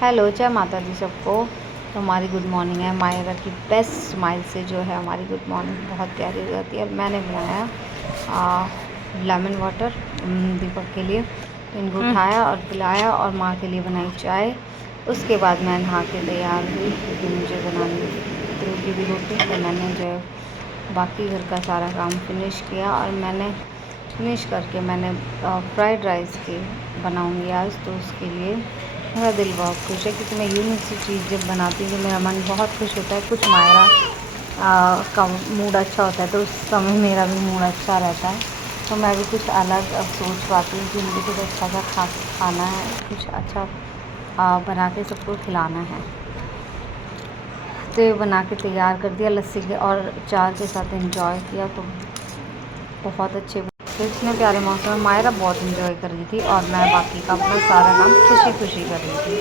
Hello, जय माता दी सबको। तो हमारी गुड मॉर्निंग है। मायरा की बेस्ट स्माइल से जो है हमारी गुड मॉर्निंग बहुत प्यारी हो जाती है। और मैंने बनाया लेमन वाटर दीपक के लिए। तो इनको उठाया और पिलाया और माँ के लिए बनाई चाय। उसके बाद मैं नहा के तैयार हुई क्योंकि मुझे बनानी रोटी भी रोटी। तो मैंने जो है बाकी घर का सारा काम फिनिश किया और मैंने फिनिश करके मैंने फ्राइड राइस की बनाऊँगी आज। तो उसके लिए मेरा दिल बहुत खुश है क्योंकि मैं यूनिक सी चीज़ जब बनाती हूँ तो मेरा मन बहुत खुश होता है। कुछ मायरा का मूड अच्छा होता है तो उस समय मेरा भी मूड अच्छा रहता है। तो मैं भी कुछ अलग सोच पाती हूँ कि मुझे कुछ अच्छा सा खाना है, कुछ अच्छा बना के सबको खिलाना है। तो ये बना के तैयार कर दिया लस्सी के और चाय के साथ एंजॉय किया। तो बहुत अच्छे तो इतने प्यारे मौसम में मायरा बहुत एंजॉय कर रही थी और मैं बाकी का अपना सारा काम खुशी खुशी कर रही थी।